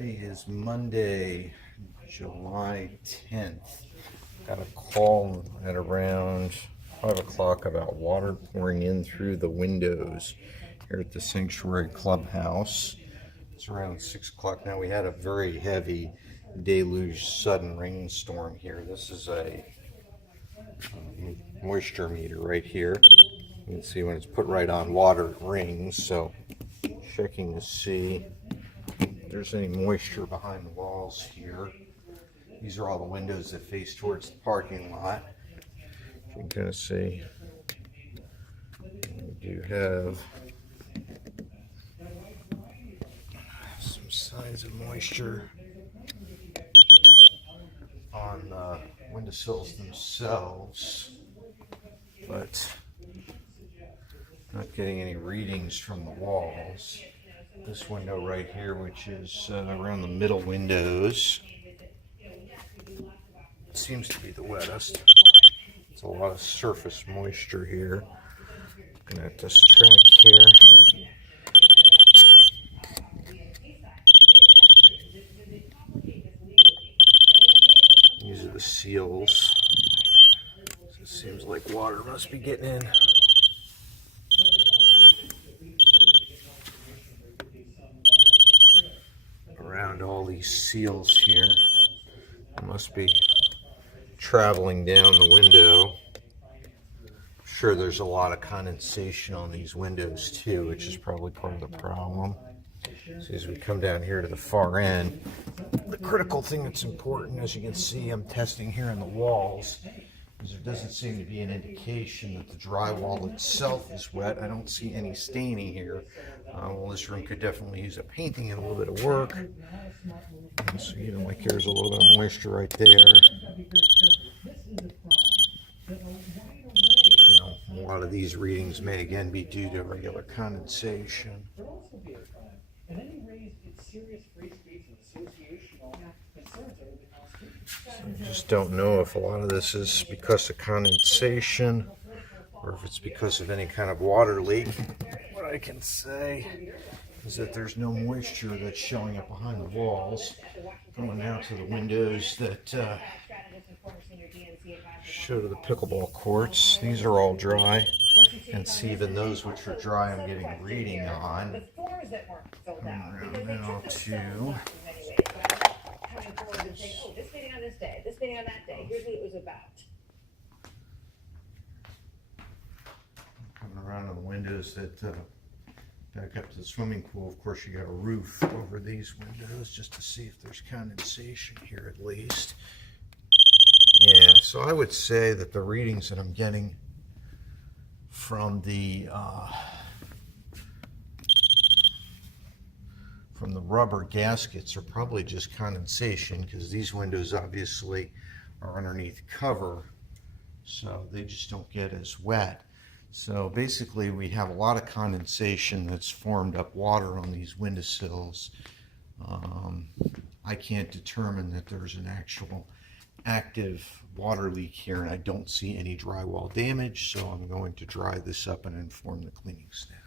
Today is Monday, July 10th. Got a call at around 5 o'clock about water pouring in through the windows here at the Sanctuary Clubhouse. It's around 6 o'clock now. We had a very heavy deluge sudden rainstorm here. This is a moisture meter right here. You can see when it's put right on water it rings, so checking to see if there's any moisture behind the walls here. These are all the windows that face towards the parking lot. You can kind of see we do have some signs of moisture on the windowsills themselves, but not getting any readings from the walls. This window right here, which is around the middle windows, seems to be the wettest. It's a lot of surface moisture here. Looking at this track here. These are the seals. So it seems like water must be getting in. Around all these seals here. It must be traveling down the window. I'm sure there's a lot of condensation on these windows too, which is probably part of the problem. So as we come down here to the far end, the critical thing that's important, as you can see, I'm testing here in the walls, is there doesn't seem to be an indication that the drywall itself is wet. I don't see any staining here. Well, this room could definitely use a painting and a little bit of work. So even like there's a little bit of moisture right there. A lot of these readings may again be due to regular condensation. So I just don't know if a lot of this is because of condensation or if it's because of any kind of water leak. What I can say is that there's no moisture that's showing up behind the walls. Going out to the windows that show to the pickleball courts. These are all dry. And see, even those which are dry I'm getting a reading on. Coming around now to this meeting on this day, this meeting on that day. Here's what it was about. Coming around to the windows that back up to the swimming pool. Of course, you got a roof over these windows just to see if there's condensation here at least. Yeah, so I would say that the readings that I'm getting from the rubber gaskets are probably just condensation, because these windows obviously are underneath cover, so they just don't get as wet. So basically we have a lot of condensation that's formed up water on these windowsills. I can't determine that there's an actual active water leak here, and I don't see any drywall damage, so I'm going to dry this up and inform the cleaning staff.